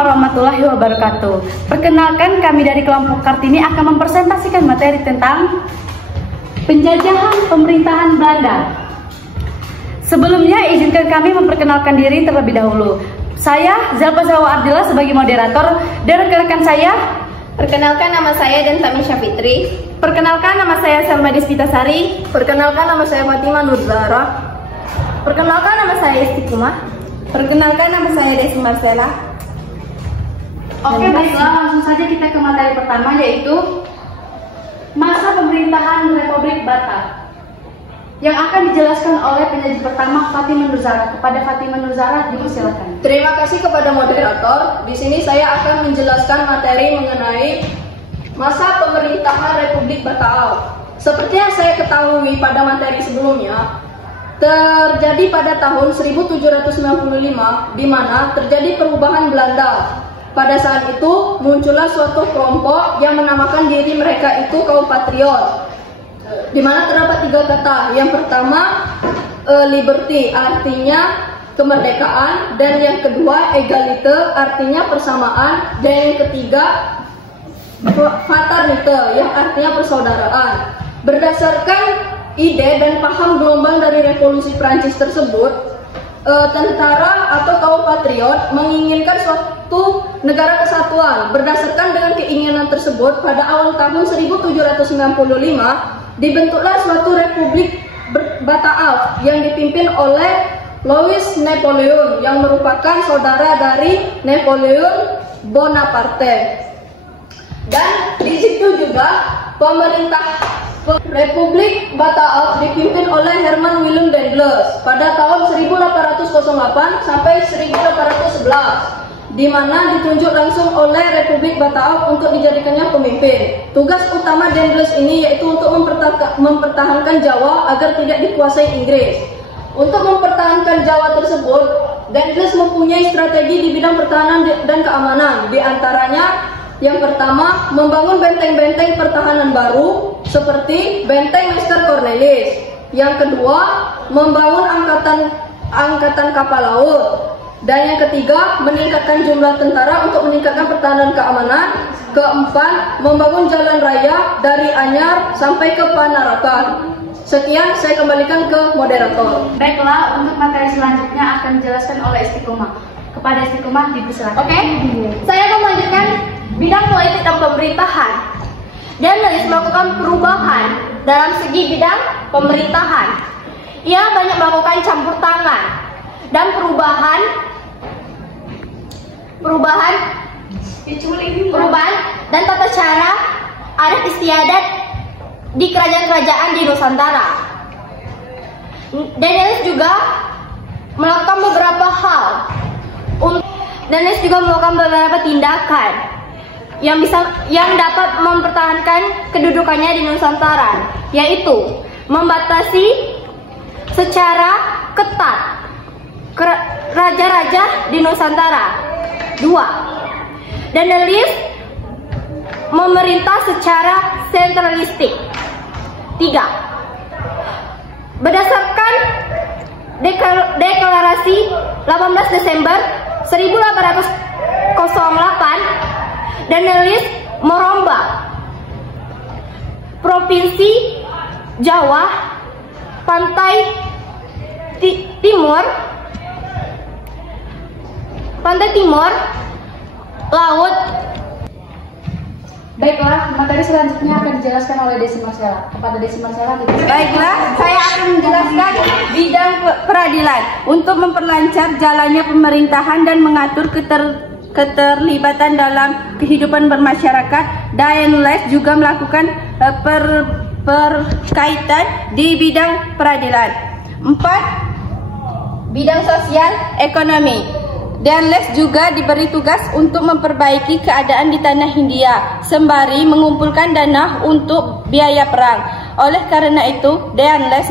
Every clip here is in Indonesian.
warahmatullahi wabarakatuh. Perkenalkan, kami dari kelompok Kartini akan mempresentasikan materi tentang penjajahan pemerintahan Belanda. Sebelumnya, izinkan kami memperkenalkan diri terlebih dahulu. Saya Zalpa Zawa Ardila sebagai moderator dan rekan-rekan saya. Perkenalkan, nama saya Densamisha Fitri. Perkenalkan, nama saya Selma Despitasari. Perkenalkan, nama saya Fatima Nurzara. Perkenalkan, nama saya Istiqomah. Perkenalkan, nama saya Desi Marcella. Oke, baiklah, langsung saja kita ke materi pertama, yaitu masa pemerintahan Republik Batak, yang akan dijelaskan oleh penyaji pertama, Fatima Nurzara. Kepada Fatima Nurzara, dipersilakan. Terima kasih kepada moderator. Di sini saya akan menjelaskan materi mengenai masa pemerintahan Republik Batak. Seperti yang saya ketahui pada materi sebelumnya, terjadi pada tahun 1795, di mana terjadi perubahan Belanda. Pada saat itu muncullah suatu kelompok yang menamakan diri mereka itu kaum patriot, di mana terdapat 3 kata. Yang pertama, liberty, artinya kemerdekaan, dan yang kedua, egalite, artinya persamaan, dan yang ketiga, fraternite, yang artinya persaudaraan. Berdasarkan ide dan paham gelombang dari revolusi Prancis tersebut, tentara atau kaum patriot menginginkan suatu negara kesatuan. Berdasarkan dengan keinginan tersebut, pada awal tahun 1795 dibentuklah suatu Republik Batak yang dipimpin oleh Louis Napoleon, yang merupakan saudara dari Napoleon Bonaparte. Dan di situ juga pemerintah Republik Batak dipimpin oleh Herman Willem Daendels pada tahun 1808 sampai 1811, di mana ditunjuk langsung oleh Republik Batak untuk dijadikannya pemimpin. Tugas utama Daendels ini yaitu untuk mempertahankan Jawa agar tidak dikuasai Inggris. Untuk mempertahankan Jawa tersebut, Daendels mempunyai strategi di bidang pertahanan dan keamanan. Di antaranya, yang pertama, membangun benteng-benteng pertahanan baru seperti Benteng Meister Cornelis. Yang kedua, membangun angkatan kapal laut. Dan yang ketiga, meningkatkan jumlah tentara untuk meningkatkan pertahanan keamanan. Keempat, membangun jalan raya dari Anyar sampai ke Panarakan. Sekian, saya kembalikan ke moderator. Baiklah, untuk materi selanjutnya akan dijelaskan oleh Istiqomah. Kepada Istiqomah, dipersilakan. Oke, saya akan melanjutkan bidang politik dan pemerintahan. Daendels melakukan perubahan dalam segi bidang pemerintahan. Ia banyak melakukan campur tangan dan perubahan dan tata cara adat istiadat di kerajaan-kerajaan di Nusantara. Daendels juga melakukan beberapa hal. Daendels juga melakukan beberapa tindakan yang dapat mempertahankan kedudukannya di Nusantara, yaitu membatasi secara ketat raja-raja di Nusantara. 2. Daendels memerintah secara sentralistik. 3. Berdasarkan deklarasi 18 Desember 1808, Daendels merombak Provinsi Jawa, Pantai Timur, Laut. Baiklah, materi selanjutnya akan dijelaskan oleh Desi Marcella. Kepada Desi Marcella, Baiklah, saya akan menjelaskan bidang peradilan untuk memperlancar jalannya pemerintahan dan mengatur keterlibatan dalam kehidupan bermasyarakat. Daendels juga melakukan perkaitan di bidang peradilan. 4. Bidang sosial ekonomi. Daendels juga diberi tugas untuk memperbaiki keadaan di tanah Hindia sembari mengumpulkan dana untuk biaya perang. Oleh karena itu, Daendels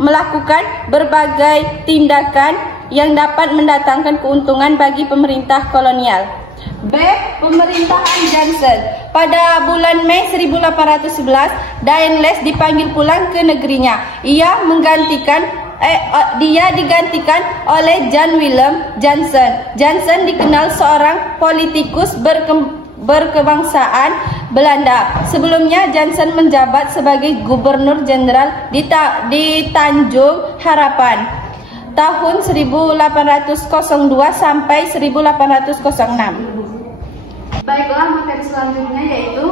melakukan berbagai tindakan yang dapat mendatangkan keuntungan bagi pemerintah kolonial. B. Pemerintahan Johnson. Pada bulan Mei 1811, Daendels dipanggil pulang ke negerinya. Ia menggantikan dia digantikan oleh Jan Willem Jansen. Jansen dikenal seorang politikus berkebangsaan Belanda. Sebelumnya Jansen menjabat sebagai Gubernur Jenderal di Tanjung Harapan tahun 1802 sampai 1806. Baiklah, materi selanjutnya yaitu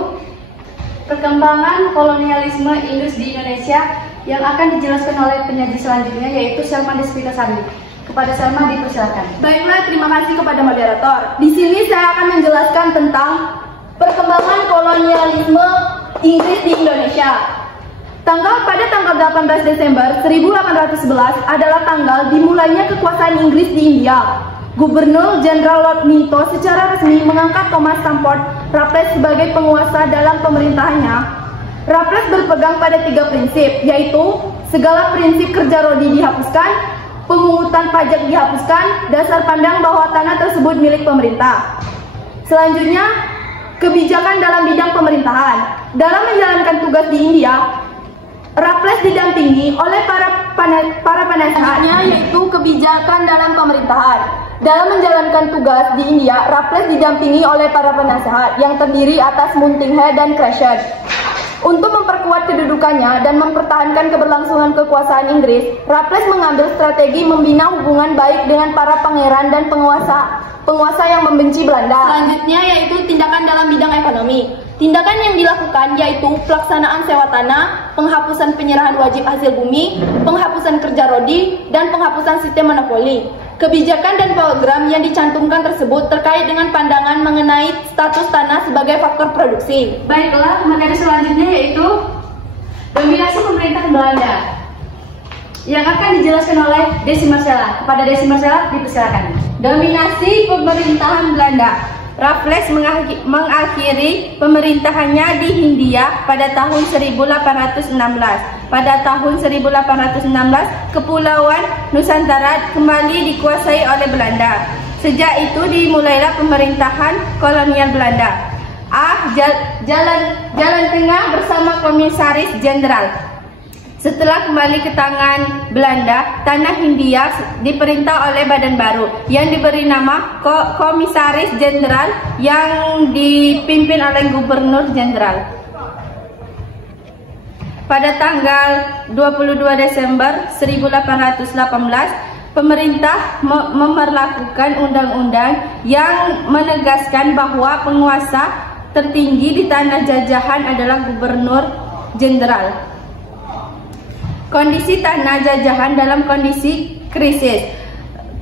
perkembangan kolonialisme Inggris di Indonesia yang akan dijelaskan oleh penyaji selanjutnya yaitu Selma Desvitasari. Kepada Selma dipersilakan. Baiklah, terima kasih kepada moderator. Di sini saya akan menjelaskan tentang perkembangan kolonialisme Inggris di Indonesia. Pada tanggal 18 Desember 1811 adalah tanggal dimulainya kekuasaan Inggris di India. Gubernur Jenderal Lord Minto secara resmi mengangkat Thomas Stamford Raffles sebagai penguasa dalam pemerintahannya. Raffles berpegang pada 3 prinsip, yaitu segala prinsip kerja rodi dihapuskan, pemungutan pajak dihapuskan, dasar pandang bahwa tanah tersebut milik pemerintah. Selanjutnya, kebijakan dalam bidang pemerintahan. Dalam menjalankan tugas di India, Raffles didampingi oleh para penasehatnya, yaitu kebijakan dalam pemerintahan. Dalam menjalankan tugas di India, Raffles didampingi oleh para penasehat yang terdiri atas Muntinghead dan Crescent. Untuk memperkuat kedudukannya dan mempertahankan keberlangsungan kekuasaan Inggris, Raffles mengambil strategi membina hubungan baik dengan para pangeran dan penguasa yang membenci Belanda. Selanjutnya yaitu tindakan dalam bidang ekonomi. Tindakan yang dilakukan yaitu pelaksanaan sewa tanah, penghapusan penyerahan wajib hasil bumi, penghapusan kerja rodi, dan penghapusan sistem monopoli. Kebijakan dan program yang dicantumkan tersebut terkait dengan pandangan mengenai status tanah sebagai faktor produksi. Baiklah, materi selanjutnya yaitu dominasi pemerintahan Belanda yang akan dijelaskan oleh Desi Marcella. Kepada Desi Marcella dipersilakan. Dominasi pemerintahan Belanda. Raffles mengakhiri pemerintahannya di Hindia pada tahun 1816. Pada tahun 1816, Kepulauan Nusantara kembali dikuasai oleh Belanda. Sejak itu dimulailah pemerintahan kolonial Belanda. Jalan tengah bersama Komisaris Jenderal. Setelah kembali ke tangan Belanda, tanah Hindia diperintah oleh badan baru yang diberi nama Komisaris Jenderal yang dipimpin oleh Gubernur Jenderal. Pada tanggal 22 Desember 1818, pemerintah memperlakukan undang-undang yang menegaskan bahwa penguasa tertinggi di tanah jajahan adalah Gubernur Jenderal. Kondisi tanah jajahan dalam kondisi krisis.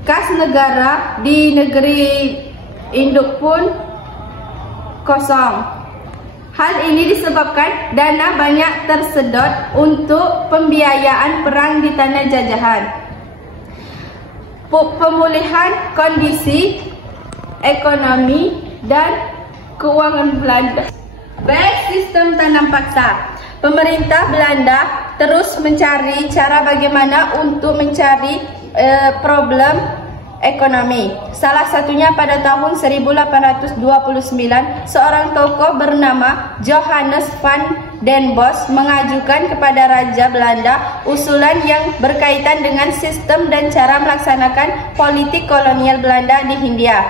Kas negara di negeri induk pun kosong. Hal ini disebabkan dana banyak tersedot untuk pembiayaan perang di tanah jajahan. Pemulihan kondisi ekonomi dan keuangan Belanda. Baik sistem tanam paksa. Pemerintah Belanda terus mencari cara bagaimana untuk mencari problem ekonomi. Salah satunya pada tahun 1829, seorang tokoh bernama Johannes van den Bosch mengajukan kepada Raja Belanda usulan yang berkaitan dengan sistem dan cara melaksanakan politik kolonial Belanda di Hindia.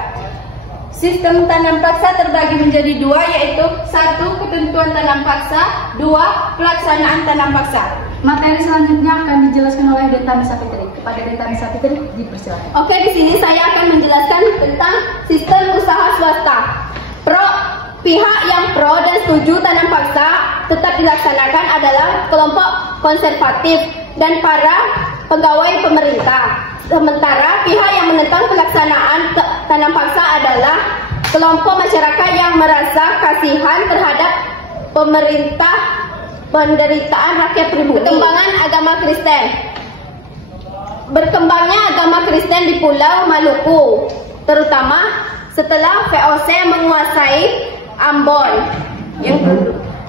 Sistem tanam paksa terbagi menjadi 2, yaitu 1. Ketentuan tanam paksa, 2. Pelaksanaan tanam paksa. Materi selanjutnya akan dijelaskan oleh Dentani Sapitri. Kepada Dentani Sapitri dipersilakan. Oke, di sini saya akan menjelaskan tentang sistem usaha swasta. Pihak yang pro dan setuju tanam paksa tetap dilaksanakan adalah kelompok konservatif dan para pegawai pemerintah. Sementara pihak yang menentang pelaksanaan tanam paksa adalah kelompok masyarakat yang merasa kasihan terhadap pemerintah penderitaan rakyat pribumi. Perkembangan agama Kristen. Berkembangnya agama Kristen di Pulau Maluku, terutama setelah VOC menguasai Ambon.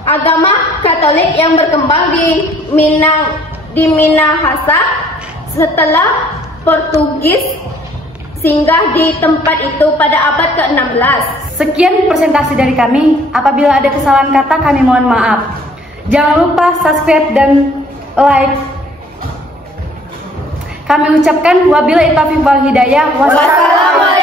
Agama Katolik yang berkembang di Minahasa setelah Portugis singgah di tempat itu pada abad ke-16. Sekian presentasi dari kami. Apabila ada kesalahan kata, kami mohon maaf. Jangan lupa subscribe dan like Kami ucapkan wabillahi taufiq wal hidayah. Wassalamualaikum.